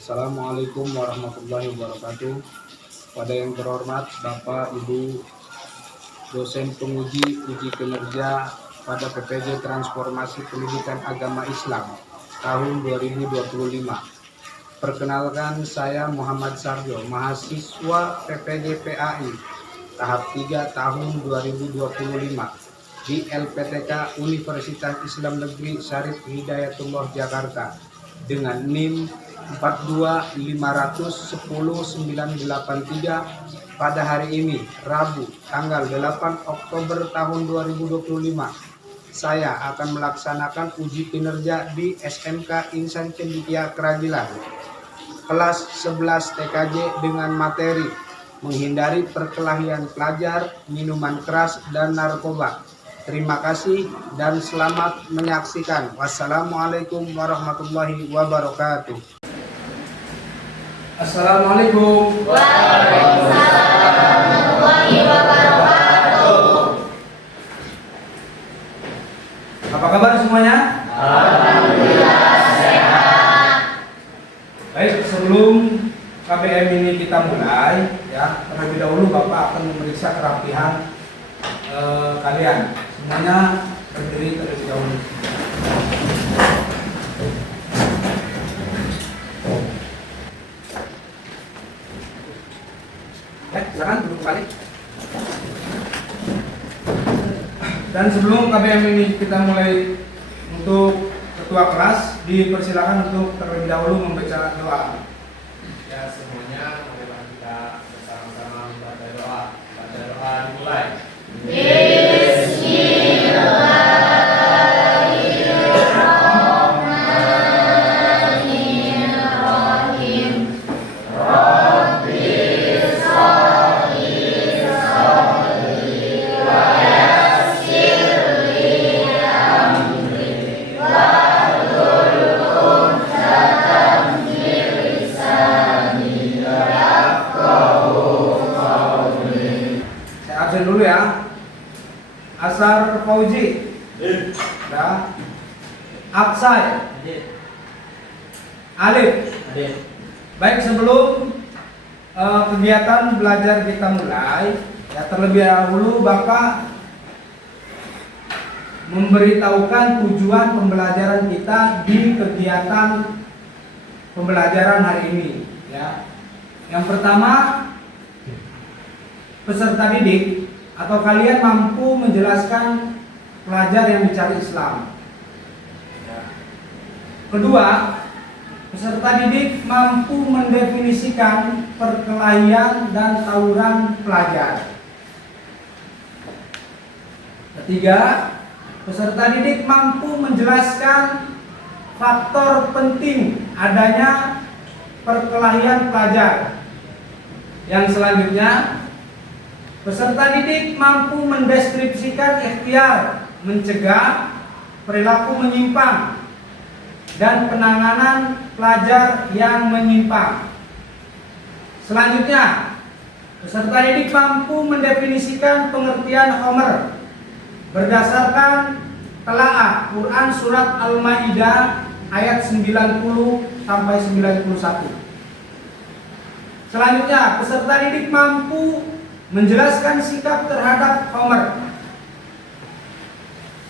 Assalamualaikum warahmatullahi wabarakatuh. Pada yang terhormat Bapak Ibu dosen penguji uji kinerja pada PPJ Transformasi Pendidikan Agama Islam tahun 2025. Perkenalkan, saya Muhammad Sarjo, mahasiswa PPJ PAI tahap 3 tahun 2025 di LPTK Universitas Islam Negeri Syarif Hidayatullah Jakarta dengan NIM 425101983 pada hari ini, Rabu, tanggal 8 Oktober tahun 2025. Saya akan melaksanakan uji kinerja di SMK Insan Cendikia Keragilan, kelas 11 TKJ dengan materi menghindari perkelahian pelajar, minuman keras, dan narkoba. Terima kasih dan selamat menyaksikan. Wassalamualaikum warahmatullahi wabarakatuh. Assalamualaikum. Waalaikumsalam warahmatullahi wabarakatuh. Apa kabar semuanya? Alhamdulillah sehat. Baik, sebelum KBM ini kita mulai, ya, terlebih dahulu Bapak akan memeriksa kerapihan kalian. Semuanya berdiri terlebih dahulu. Silakan duduk kembali. Dan sebelum KBM ini kita mulai, untuk ketua kelas dipersilakan untuk terlebih dahulu membaca doa. Ya, semuanya marilah kita bersama-sama membaca doa. Baca doa dimulai. Bismillahirrahmanirrahim. Rabbi sholli sholli wa yassirli amri wahlul 'uqdatam min lisani yafqahu qawli. Saya absen dulu ya. Asar Fauzi. Ya. Aksai. Alif. Baik, sebelum kegiatan belajar kita mulai, ya, terlebih dahulu Bapak memberitahukan tujuan pembelajaran kita di kegiatan pembelajaran hari ini, ya. Yang pertama, peserta didik atau kalian mampu menjelaskan pelajar yang mencari Islam. Ya. Kedua, peserta didik mampu mendefinisikan perkelahian dan tawuran pelajar. Ketiga, peserta didik mampu menjelaskan faktor penting adanya perkelahian pelajar. Yang selanjutnya, peserta didik mampu mendeskripsikan ikhtiar mencegah perilaku menyimpang dan penanganan pelajar yang menyimpang. Selanjutnya, peserta didik mampu mendefinisikan pengertian Homer berdasarkan telaah Quran surat Al-Maidah ayat 90 sampai 91. Selanjutnya, peserta didik mampu menjelaskan sikap terhadap Homer.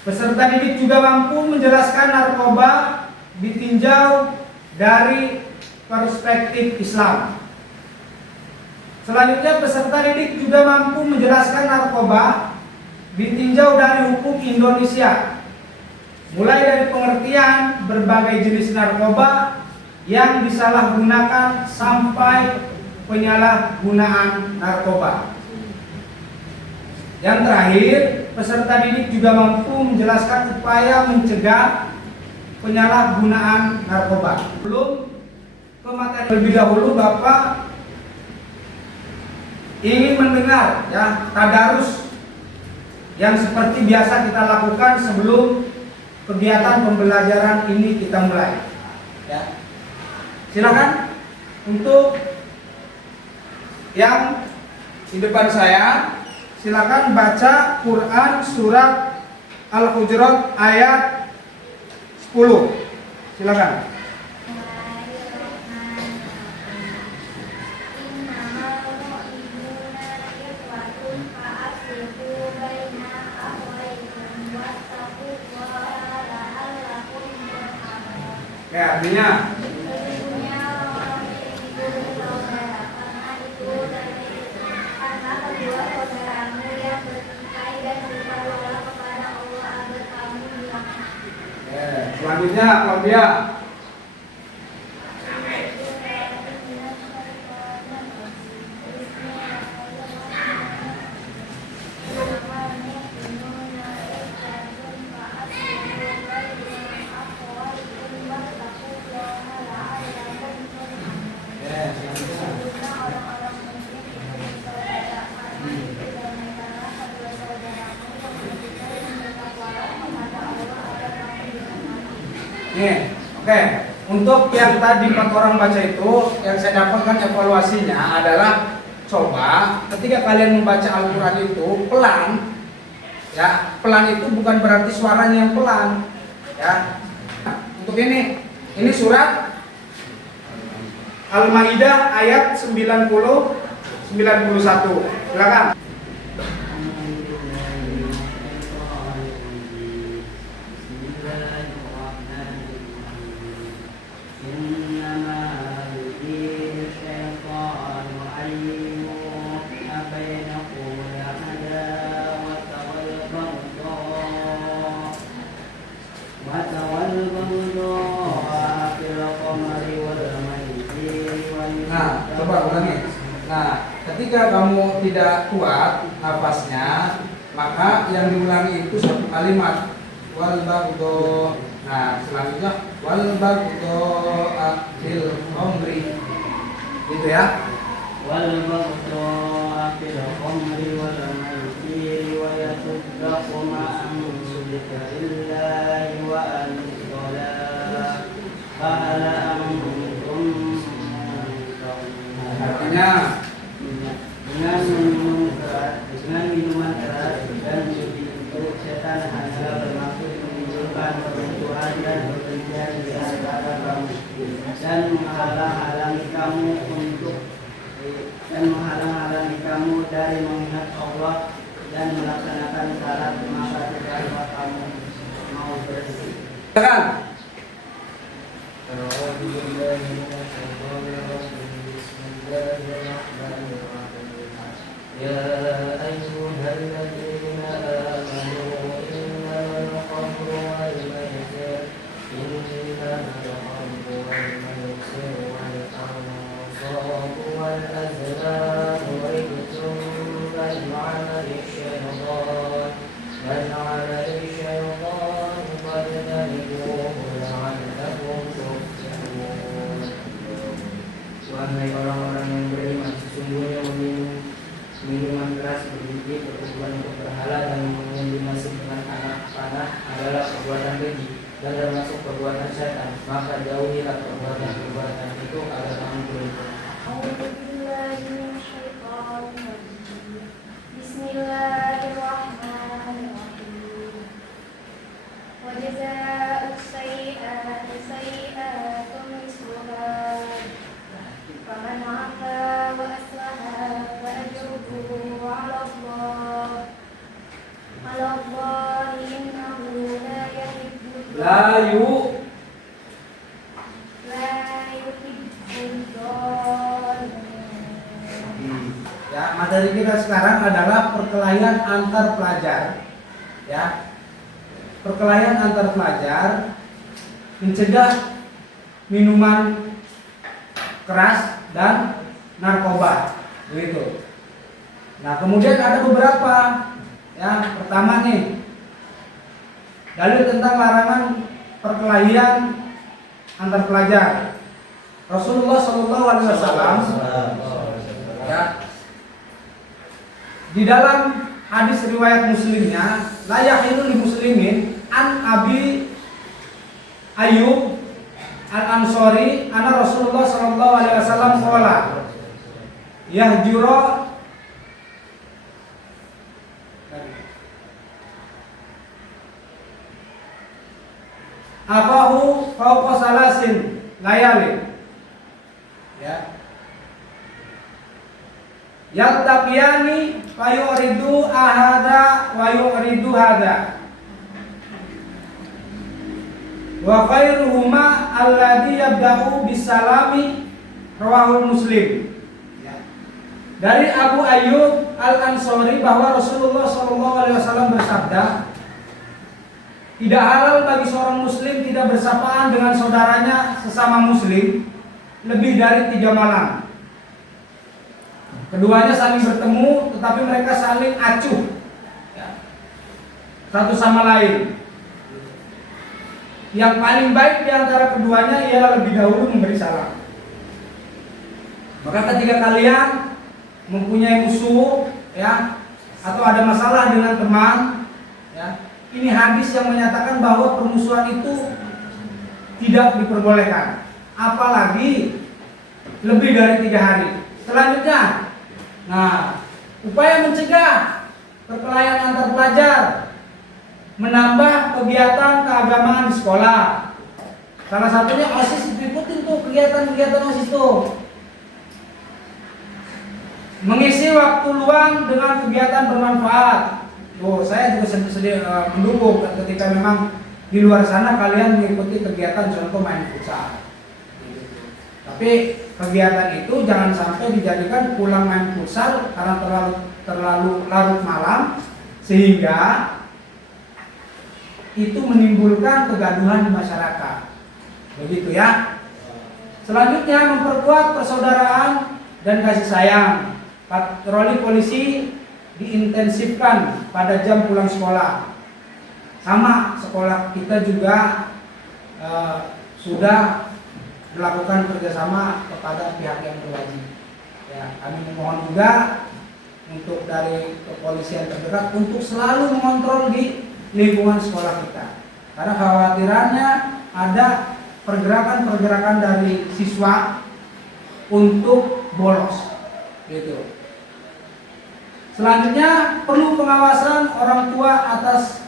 Peserta didik juga mampu menjelaskan narkoba ditinjau dari perspektif Islam. Selanjutnya, peserta didik juga mampu menjelaskan narkoba ditinjau dari hukum Indonesia, mulai dari pengertian berbagai jenis narkoba yang disalahgunakan sampai penyalahgunaan narkoba. Yang terakhir, peserta didik juga mampu menjelaskan upaya mencegah penyalahgunaan narkoba. Sebelum ke materi lebih dahulu, Bapak ingin mendengar, ya, tadarus yang seperti biasa kita lakukan sebelum kegiatan pembelajaran ini kita mulai. Ya. Silakan untuk yang di depan saya, silakan baca Quran surat Al-Hujurat ayat 10. Silakan. Oke, artinya Sesungguhnya orang itu bersaudara karena kedua saudaramu yang bertikai dan berdoa kepada Allah agar kamu dirahmati. oke, selanjutnya Claudia. Oke, selanjutnya. Nih, oke. Untuk yang tadi 4 orang baca itu, yang saya dapatkan evaluasinya adalah coba ketika kalian membaca Al-Quran itu pelan, ya pelan itu bukan berarti suaranya yang pelan, ya. Untuk ini surat Al-Maidah ayat 91. Silakan. Nah, coba ulangi. Nah, ketika kamu tidak kuat nafasnya, maka yang diulangi itu satu kalimat wal bagdo. Nah, selanjutnya wal bagdo akil omri. Gitu ya. wal baghdha'i fil khamri wal maisiri wa yasuddaku ma'an dzikrillahi wa an-shalah fahal antum muntahun. Artinya dengan minuman keras dan judi itu setan hanya bermaksud menimbulkan permusuhan dan perkelahian di antara kamu dan menghalang-halangi kamu dari mengingat Allah dan melaksanakan salat, maka tidaklah kamu mau berhenti. silakan. يا أيها الذين آمنوا إنما الخمر والميسر والأنصاب والأزلام رجس من عمل الشيطان فاجتنبوه لعلكم تفلحون. Wahai orang-orang yang beriman, sesungguhnya minuman keras bergigi, pertumbuhan untuk berhala dan mengundi nasib dengan anak panah adalah perbuatan keji dan termasuk perbuatan setan. Maka jauhilah perbuatan itu agar kamu beruntung. Bismillahirrahmanirrahim. Wa jazaa'u sayyi'ati sayyi'atun misluha. Faman 'afa wa aslaha fa ajruhu 'ala Allah. 'Ala Allah innahu la yuhibbul Layu ya, materi kita sekarang adalah perkelahian antar pelajar. Ya. Perkelahian antar pelajar mencegah minuman keras dan narkoba. Begitu. Nah, kemudian ada beberapa. Ya, pertama nih. Dalil tentang larangan perkelahian antar pelajar. Rasulullah SAW ya, di dalam hadis riwayat Muslimnya, la yahilu lil muslimin an Abi Ayyub Al-Ansori anna Rasulullah SAW qala yahjura afahu fauqa salasin layalin, ya, yattaqiyani fayuridu ahada wa yuridu hada. Wa khairuhuma alladhi yabda'u bisalami rawahul Muslim. Ya. Dari Abu Ayyub Al-Ansori bahwa Rasulullah SAW bersabda, tidak halal bagi seorang muslim tidak bersapaan dengan saudaranya sesama muslim lebih dari 3 malam. Keduanya saling bertemu, tetapi mereka saling acuh, ya, satu sama lain. Yang paling baik di antara keduanya ialah lebih dahulu memberi salam. Maka ketika kalian mempunyai musuh, ya, atau ada masalah dengan teman, ya, ini hadis yang menyatakan bahwa permusuhan itu tidak diperbolehkan, apalagi lebih dari 3 hari. Selanjutnya, nah, upaya mencegah perkelahian antar pelajar, menambah kegiatan keagamaan di sekolah. Salah satunya OSIS, ikutin tuh kegiatan-kegiatan OSIS tuh. Mengisi waktu luang dengan kegiatan bermanfaat. Oh, saya juga mendukung ketika memang di luar sana kalian mengikuti kegiatan contoh main futsal. Tapi kegiatan itu jangan sampai dijadikan pulang main futsal karena terlalu larut malam sehingga itu menimbulkan kegaduhan di masyarakat. Begitu ya. Selanjutnya, memperkuat persaudaraan dan kasih sayang. Patroli polisi diintensifkan pada jam pulang sekolah. Sama, sekolah kita juga sudah melakukan kerjasama kepada pihak yang berwajib. Ya, kami memohon juga untuk dari kepolisian terdekat untuk selalu mengontrol di lingkungan sekolah kita. Karena khawatirannya ada pergerakan-pergerakan dari siswa untuk bolos. Gitu. Selanjutnya, perlu pengawasan orang tua atas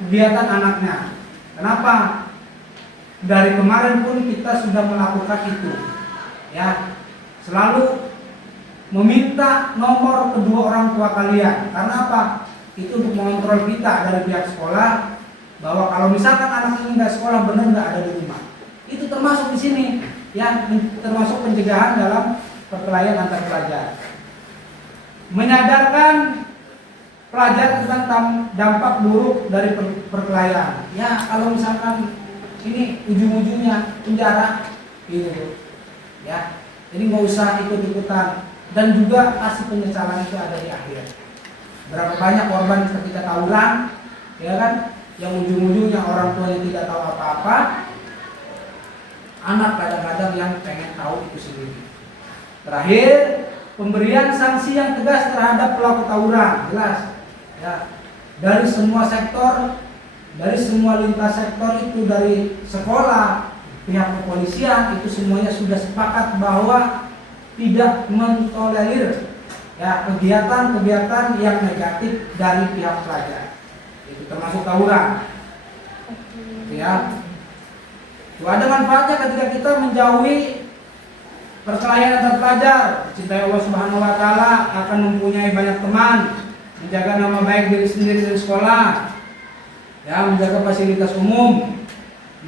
kegiatan anaknya. Kenapa? Dari kemarin pun kita sudah melakukan itu. Ya, selalu meminta nomor kedua orang tua kalian. Karena apa? Itu untuk mengontrol kita dari pihak sekolah bahwa kalau misalkan anak ini nggak sekolah, benar nggak ada di rumah. Itu termasuk di sini, ya, termasuk pencegahan dalam perkelahian antar pelajar. Menyadarkan pelajar tentang dampak buruk dari perkelahian. Ya, kalau misalkan ini ujung-ujungnya penjara, gitu, ya. Jadi nggak usah ikut-ikutan dan juga pasti penyesalan itu ada di akhir. Berapa banyak korban ketika tawuran, ya kan, yang ujung-ujungnya orang tuanya tidak tahu apa-apa, anak kadang-kadang yang pengen tahu itu sendiri. Terakhir, pemberian sanksi yang tegas terhadap pelaku tawuran, jelas, ya, dari semua sektor, dari semua lintas sektor itu, dari sekolah, pihak kepolisian, itu semuanya sudah sepakat bahwa tidak mentolerir, ya, kegiatan-kegiatan yang negatif dari pihak pelajar. Itu termasuk tawuran. Ya. Itu ada manfaatnya ketika kita menjauhi perkelahian antar pelajar. Cintai Allah Subhanahu wa taala, akan mempunyai banyak teman, menjaga nama baik diri sendiri dan sekolah. Ya, menjaga fasilitas umum,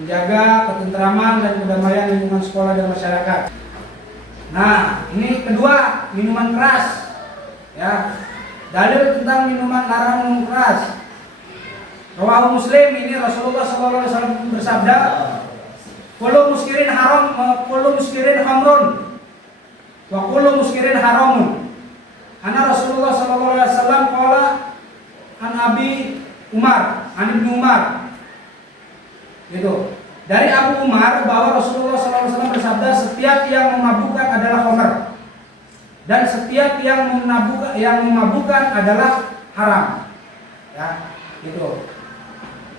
menjaga ketentraman dan kedamaian lingkungan sekolah dan masyarakat. Nah, ini kedua, minuman keras. Ya. Dalil tentang minuman larangan minum keras. Rawahu Muslim, ini Rasulullah SAW bersabda, kullu muskirin haram, kullu muskirin khamrun, wa kullu muskirin haramun. Ana Rasulullah SAW qala an Abi Umar, an Ibnu Umar. Gitu. Dari Abu Umar bahwa Rasulullah SAW bersabda, setiap yang memabukkan adalah khamr dan setiap yang memabukkan adalah haram. Ya, gitu.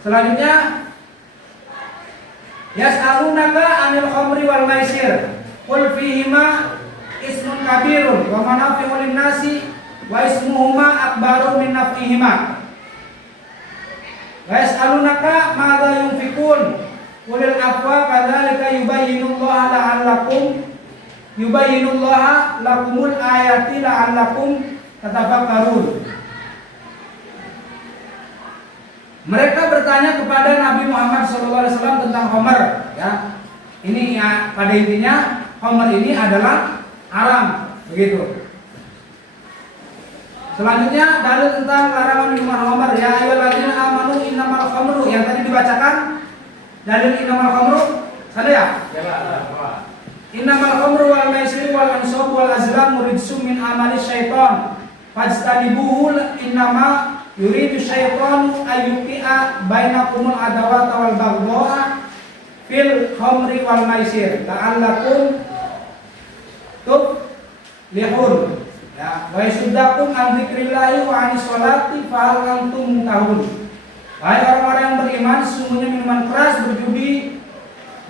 Selanjutnya, yas'alunaka 'anil khamri wal maisir qul fihima ismun kabirun wa manafi'u lin-nasi wa ismuhuma akbaru min naf'ihima. Wa yas'alunaka madza yunfiqun qulil afwa kadzalika yubayyinullaha lakumul ayati la'allakum tatafakkarun. Mereka bertanya kepada Nabi Muhammad SAW tentang Khamr, ya. Ini ya, pada intinya Khamr ini adalah haram, begitu. Selanjutnya dalil tentang larangan minuman khamr, ya ayyuhalladzina amanu innamal khamru, yang tadi dibacakan dalil innamal khamru, sana ya? Ya Pak. Innamal khamru wal maisir wal ansab wal azlam rijsum min amali syaiton fajtanibuhu innama yuridu syaitanu ayyuqi'a bainakumul adawata wal baghdha'a fil khamri wal maisir ta'allakum tuflihun. Ya, wa yasuddakum an dzikrillahi wa anis sholati fa hal antum muntahun. Hai orang-orang yang beriman, sesungguhnya minuman keras, berjudi,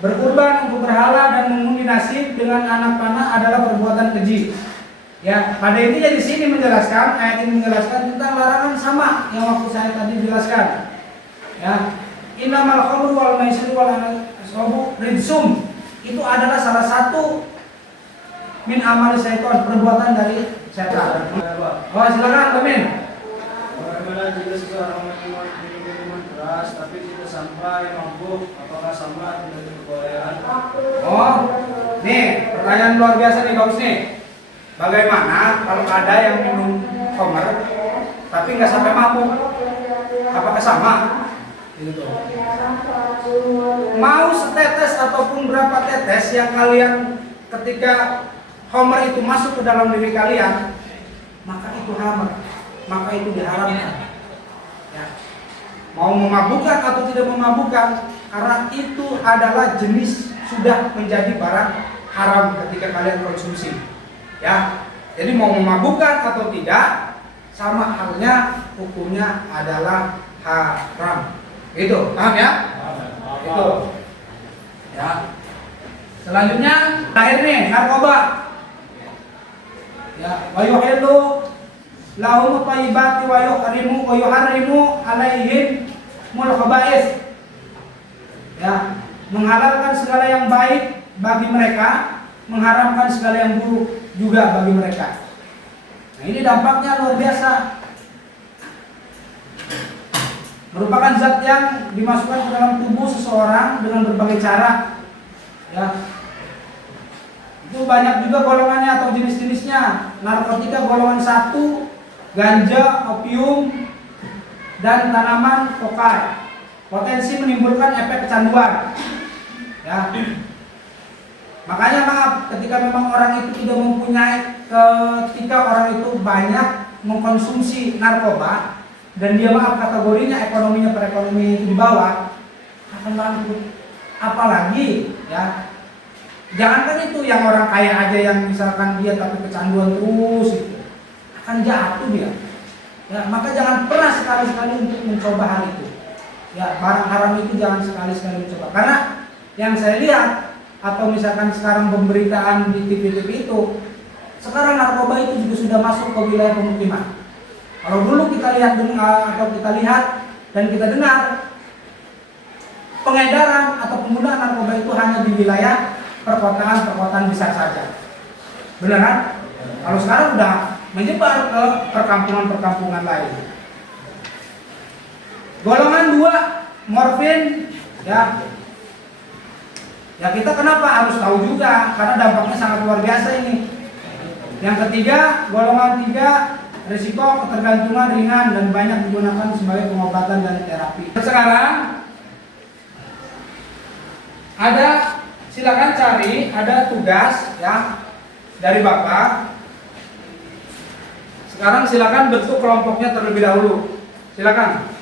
berkurban untuk berhala dan mengundi nasib dengan anak panah adalah perbuatan keji. Ya, pada intinya di sini menjelaskan, ayat ini menjelaskan tentang larangan sama yang waktu saya tadi jelaskan. Ya, innamal khamru wal maisir wal ansab rijsum, itu adalah salah satu min amal syaitan, perbuatan dari setan. Oh, silakan, Amin. Bagaimana jika seseorang minum minuman keras tapi tidak sampai mabuk, apakah sama tidak diperbolehkan? Oh, nih pertanyaan luar biasa nih, bagus nih. Bagaimana kalau ada yang minum khamr tapi nggak sampai mabuk? Apakah sama? Gitu. Mau setetes ataupun berapa tetes yang kalian ketika khamr itu masuk ke dalam diri kalian, maka itu haram, maka itu diharamkan. Ya. Mau memabukkan atau tidak memabukkan, karena itu adalah jenis sudah menjadi barang haram ketika kalian konsumsi. Ya, jadi mau memabukkan atau tidak, sama halnya hukumnya adalah haram. Itu, paham ya? Itu. Ya. Selanjutnya, terakhir nih, narkoba. Ya, wa yuhillu lahum thayyibati wa yuharrimu alaihim mul khaba'is. Ya, menghalalkan segala yang baik bagi mereka, mengharamkan segala yang buruk juga bagi mereka. Nah, ini dampaknya luar biasa. Merupakan zat yang dimasukkan ke dalam tubuh seseorang dengan berbagai cara. Ya. Itu banyak juga golongannya atau jenis-jenisnya. Narkotika golongan 1, ganja, opium, dan tanaman kokai. Potensi menimbulkan efek kecanduan. Ya. Makanya maaf, ketika memang orang itu tidak mempunyai, ketika orang itu banyak mengkonsumsi narkoba dan dia maaf kategorinya ekonominya perekonomian itu di bawah, akan bangkrut. Apalagi ya, jangankan itu yang orang kaya aja yang misalkan dia tapi kecanduan terus itu, akan jatuh dia. Ya, maka jangan pernah sekali-sekali untuk mencoba hal itu. Ya, barang haram itu jangan sekali-sekali mencoba. Karena yang saya lihat atau misalkan sekarang pemberitaan di TV-TV itu, sekarang narkoba itu juga sudah masuk ke wilayah pemukiman. Kalau dulu kita lihat atau kita lihat dan kita dengar pengedaran atau penggunaan narkoba itu hanya di wilayah perkotaan besar saja. Benar kan? Kalau sekarang udah menyebar ke perkampungan lain. Golongan 2, morfin, ya. Ya kita kenapa harus tahu juga, karena dampaknya sangat luar biasa ini. Yang ketiga, golongan 3, risiko ketergantungan ringan dan banyak digunakan sebagai pengobatan dan terapi. Sekarang ada, silakan cari, ada tugas ya dari Bapak. Sekarang silakan bentuk kelompoknya terlebih dahulu. Silakan.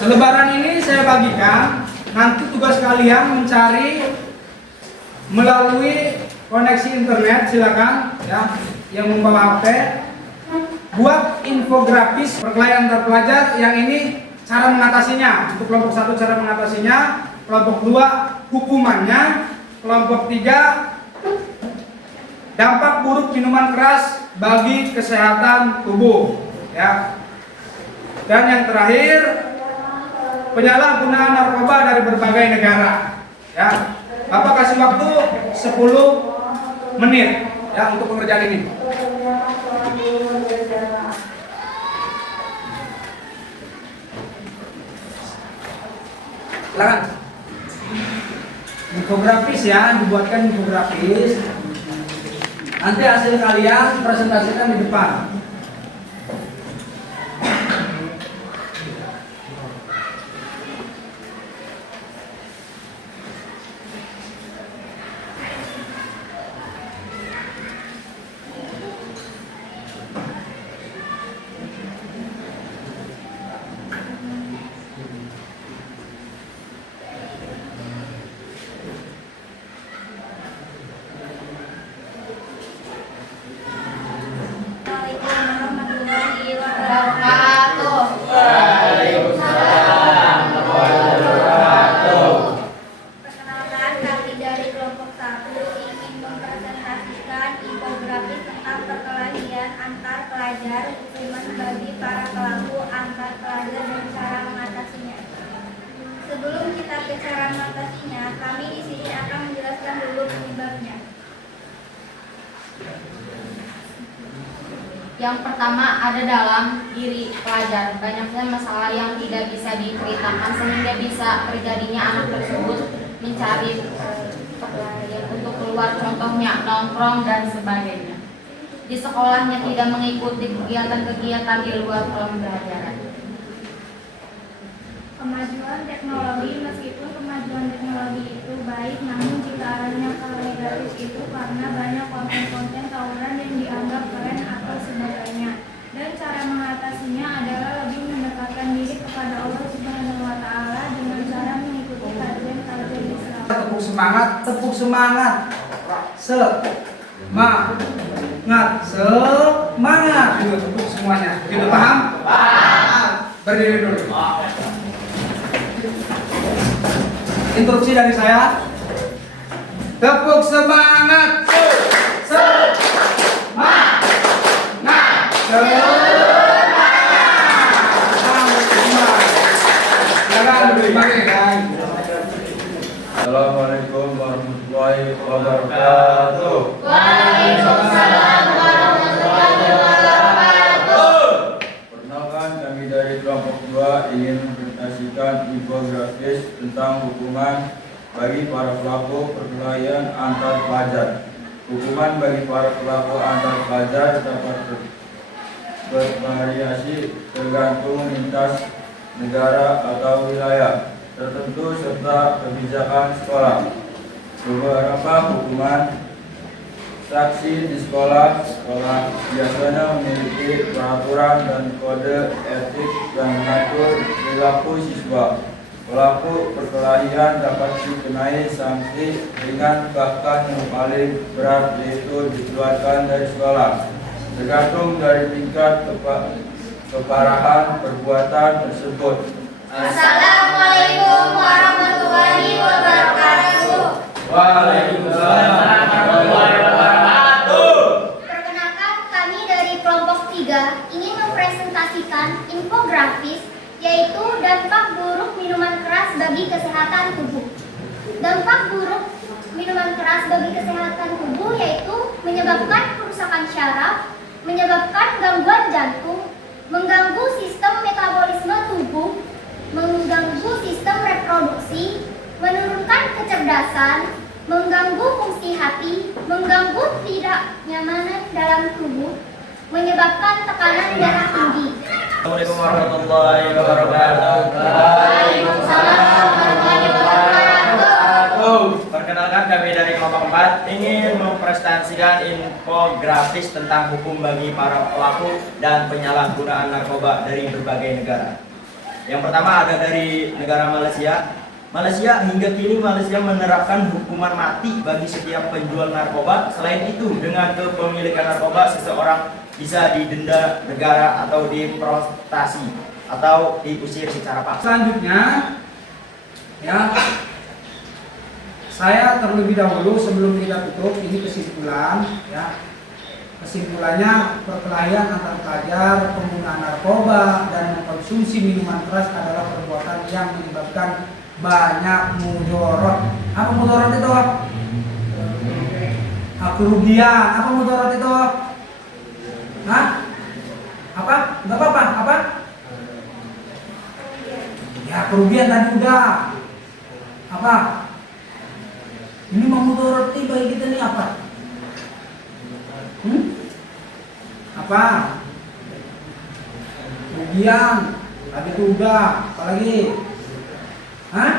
Selebaran ini saya bagikan, nanti tugas kalian mencari melalui koneksi internet, silakan ya, yang membawa HP, buat infografis perkelahian antar pelajar. Yang ini cara mengatasinya. Untuk kelompok 1 cara mengatasinya, kelompok 2 hukumannya, kelompok 3 dampak buruk minuman keras bagi kesehatan tubuh ya. Dan yang terakhir, penyalahgunaan narkoba dari berbagai negara ya. Bapak kasih waktu 10 menit ya untuk pengerjaan ini. Silakan. Infografis ya, dibuatkan infografis. Nanti hasil kalian presentasikan di depan. Perkenalkan, kami dari kelompok 1 ingin mempresentasikan infografis tentang perkelahian antar pelajar, hukuman bagi para pelaku antar pelajar dan cara mengatasinya. Sebelum kita ke cara mengatasinya, kami di sini akan menjelaskan dulu penyebabnya. Yang pertama ada dalam diri pelajar. Banyaknya masalah yang tidak bisa diceritakan sehingga bisa terjadinya anak tersebut mencari pelarian untuk keluar, contohnya nongkrong dan sebagainya. Di sekolahnya tidak mengikuti kegiatan-kegiatan di luar pembelajaran. Kemajuan teknologi, meskipun kemajuan teknologi itu baik, namun jika arahnya ke negatif itu karena banyak konten-konten tawuran yang dianggap keren atau sebagainya. Dan cara mengatasinya adalah lebih mendekatkan diri kepada Allah Subhanahu wa Ta'ala dengan cara mengikuti kajian-kajian Islam. Tepuk semangat, tepuk semangat. Semangat, semangat. Itu tepuk semuanya. Gitu paham? Paham. Berdiri dulu. Instruksi dari saya. Tepuk semangat. Semangat. Assalamualaikum warahmatullahi wabarakatuh. Waalaikumsalam warahmatullahi wabarakatuh. Perkenalkan, kami dari kelompok 2 ingin mempresentasikan infografis tentang hukuman bagi para pelaku perkelahian antar pelajar. Hukuman bagi para pelaku antar pelajar dapat bervariasi tergantung lintas negara atau wilayah tertentu serta kebijakan sekolah. Beberapa hukuman saksi di sekolah biasanya memiliki peraturan dan kode etik yang mengatur perilaku siswa. Pelaku perkelahian dapat dikenai sanksi ringan bahkan yang paling berat, yaitu dikeluarkan dari sekolah, tergantung dari tingkat keparahan perbuatan tersebut. Assalamualaikum warahmatullahi wabarakatuh. Waalaikumsalam warahmatullahi wabarakatuh. Perkenalkan, kami dari kelompok 3 ingin mempresentasikan infografis yaitu dampak buruk minuman keras bagi kesehatan tubuh. Dampak buruk minuman keras bagi kesehatan tubuh yaitu menyebabkan kerusakan syaraf, menyebabkan gangguan jantung, mengganggu sistem metabolisme tubuh, mengganggu sistem reproduksi, menurunkan kecerdasan, mengganggu fungsi hati, mengganggu tidak nyamanan dalam tubuh, menyebabkan tekanan darah tinggi. Assalamualaikum warahmatullahi wabarakatuh. Waalaikumsalam warahmatullahi wabarakatuh. Perkenalkan, kami dari kelompok 4 ingin mempresentasikan infografis tentang hukum bagi para pelaku dan penyalahgunaan narkoba dari berbagai negara. Yang pertama ada dari negara Malaysia. Malaysia hingga kini menerapkan hukuman mati bagi setiap penjual narkoba. Selain itu, dengan kepemilikan narkoba seseorang bisa didenda negara atau diprotestasi atau diusir secara paksa. Selanjutnya, ya, saya terlebih dahulu sebelum kita tutup ini kesimpulan, ya. Kesimpulannya, perkelahian antar pelajar, penggunaan narkoba, dan mengkonsumsi minuman keras adalah perbuatan yang menyebabkan banyak mudarat. Apa mudarat itu? Kerugian. Apa mudarat itu? Hah? Apa? Enggak apa-apa. Apa? Ya, kerugian tadi udah. Apa? Ini mudarat nih bagi kita nih apa? Apa? Kerugian. Tadi itu udah. Apalagi? Hah?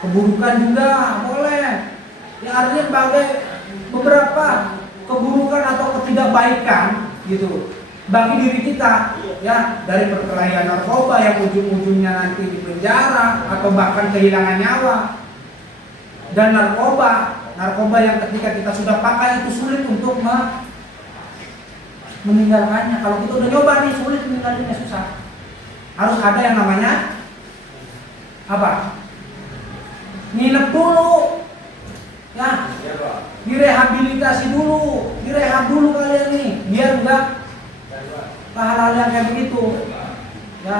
Keburukan juga boleh. Ya artinya sebagai beberapa keburukan atau ketidakbaikan gitu bagi diri kita, ya, dari perkelahian narkoba yang ujung-ujungnya nanti di penjara atau bahkan kehilangan nyawa. Dan narkoba yang ketika kita sudah pakai itu sulit untuk meninggalkannya. Kalau kita udah nyoba nih sulit meninggalkannya, susah. Harus ada yang namanya apa? Nginep dulu, ya, direhabilitasi dulu, direhab dulu kalian nih, biar enggak hal-hal yang kayak begitu, ya,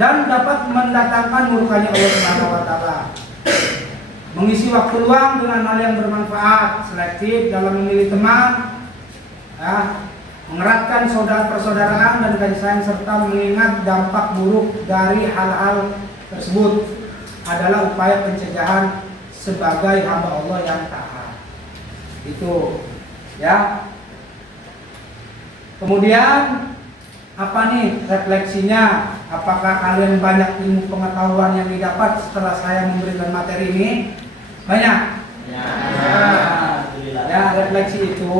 dan dapat mendatangkan murkanya Allah Subhanahu wa Ta'ala. Mengisi waktu luang dengan hal yang bermanfaat, selektif dalam memilih teman, ya, mengeratkan persaudaraan dan kasih sayang serta mengingat dampak buruk dari hal-hal tersebut adalah upaya pencegahan sebagai hamba Allah yang taat. Itu, ya. Kemudian apa nih refleksinya? Apakah kalian banyak ilmu pengetahuan yang didapat setelah saya memberikan materi ini? Banyak. Ya, refleksi itu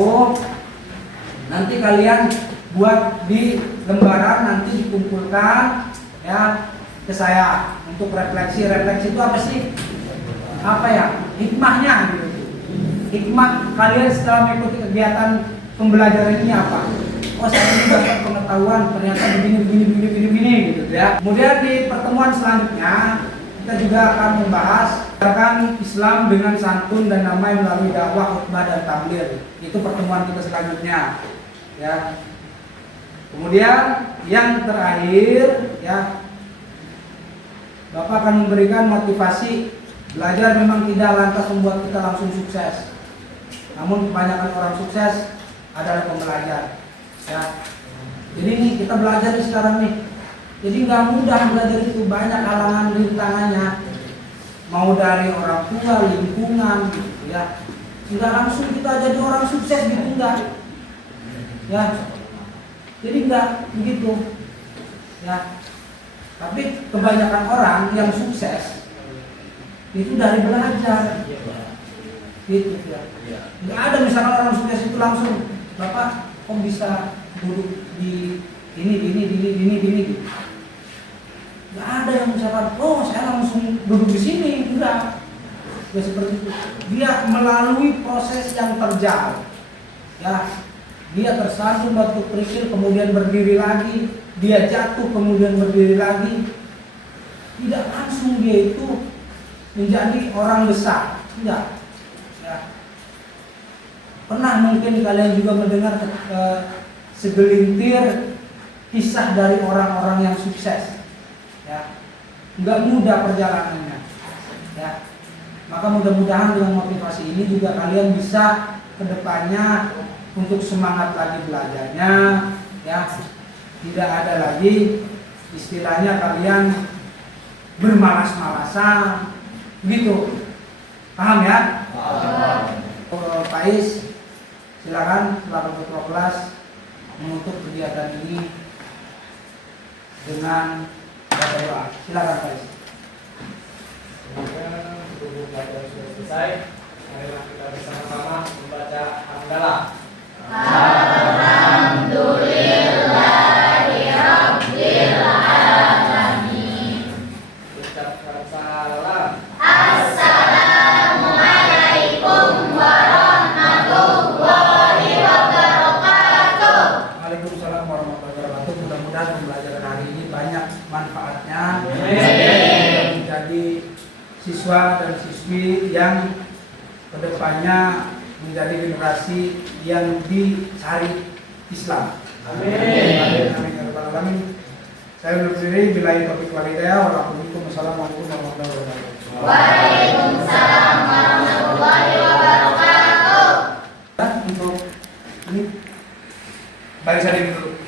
nanti kalian buat di lembaran, nanti dikumpulkan, ya, ke saya untuk refleksi. Refleksi itu apa sih? Apa ya? Hikmahnya gitu. Hikmah kalian setelah mengikuti kegiatan pembelajaran ini apa? Oh, saya dapat pengetahuan ternyata begini gitu ya. Kemudian di pertemuan selanjutnya kita juga akan membahas gerakan Islam dengan santun dan damai melalui dakwah, khutbah dan tahlil. Itu pertemuan kita selanjutnya, ya. Kemudian yang terakhir, ya, Bapak akan memberikan motivasi. Belajar memang tidak lantas membuat kita langsung sukses. Namun kebanyakan orang sukses adalah pembelajar. Ya, jadi nih kita belajar nih sekarang nih. Jadi nggak mudah belajar itu, banyak halangan rintangannya. Mau dari orang tua, lingkungan, gitu ya. Nggak langsung kita jadi orang sukses gitu, enggak. Ya, jadi nggak begitu. Ya, tapi kebanyakan orang yang sukses itu dari belajar. Gitu ya. Nggak ada misalnya orang sukses itu langsung, Bapak kok bisa duduk di ini gitu. Nggak ada yang misalkan, oh saya langsung duduk di sini, enggak. Nggak seperti itu. Dia melalui proses yang terjal. Ya, dia tersandung batu kerikil kemudian berdiri lagi, dia jatuh kemudian berdiri lagi. Tidak langsung dia itu menjadi orang besar, enggak. Ya. Pernah mungkin kalian juga mendengar segelintir kisah dari orang-orang yang sukses, ya, nggak mudah perjalanannya, ya. Maka mudah-mudahan dengan motivasi ini juga kalian bisa kedepannya untuk semangat lagi belajarnya, ya. Tidak ada lagi istilahnya kalian bermalas-malasan, gitu. Paham ya? Pak Is, silakan selaku ketua kelas menutup kegiatan ini dengan baca doa. Silakan Pak Is. Sebelum pelajaran sudah selesai, marilah kita bersama-sama membaca hamdalah. Alhamdulillahirabbil alamin. Ucapkan salam. Assalamualaikum warahmatullahi wabarakatuh. Waalaikumsalam warahmatullahi wabarakatuh. Mudah-mudahan pembelajaran hari ini banyak manfaatnya. Menjadi siswa dan siswi yang kedepannya menjadi generasi yang dicari Islam. Amin. Amin. Amin. Amin. Saya undur diri. Billahi taufiq wal hidayah. Wassalamualaikum warahmatullahi wabarakatuh. Waalaikumsalam warahmatullahi wabarakatuh. Untuk ini baris hari dulu.